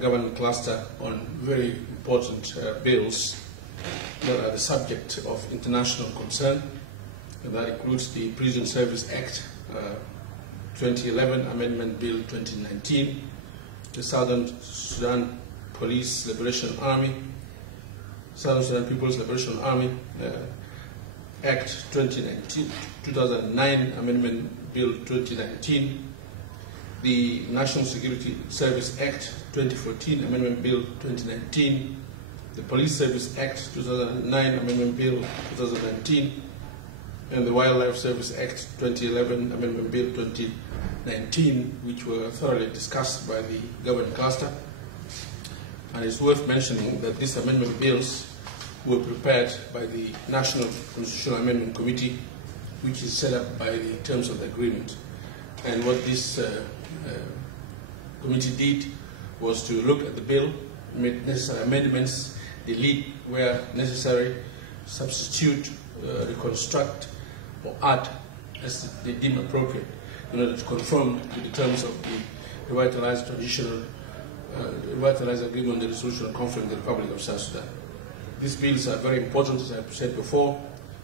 Government cluster on very important bills that are the subject of international concern. And that includes the Prison Service Act 2011, Amendment Bill 2019, the Southern Sudan Police Liberation Army, Southern Sudan People's Liberation Army Act 2009, Amendment Bill 2019, the National Security Service Act 2014, Amendment Bill 2019, the Police Service Act 2009, Amendment Bill 2019, and the Wildlife Service Act 2011, Amendment Bill 2019, which were thoroughly discussed by the government cluster. And it's worth mentioning that these amendment bills were prepared by the National Constitutional Amendment Committee, which is set up by the terms of the agreement. And what this committee did was to look at the bill, make necessary amendments, delete where necessary, substitute, reconstruct, or add as they deem appropriate in order to conform to the terms of the revitalized revitalized agreement on the resolution of conflict in the Republic of South Sudan. These bills are very important, as I've said before.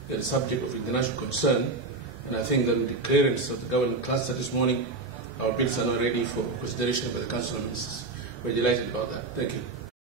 They're the subject of international concern, and I think that with the clearance of the government cluster this morning, our bills are now ready for consideration by the Council of Ministers. We're delighted about that. Thank you.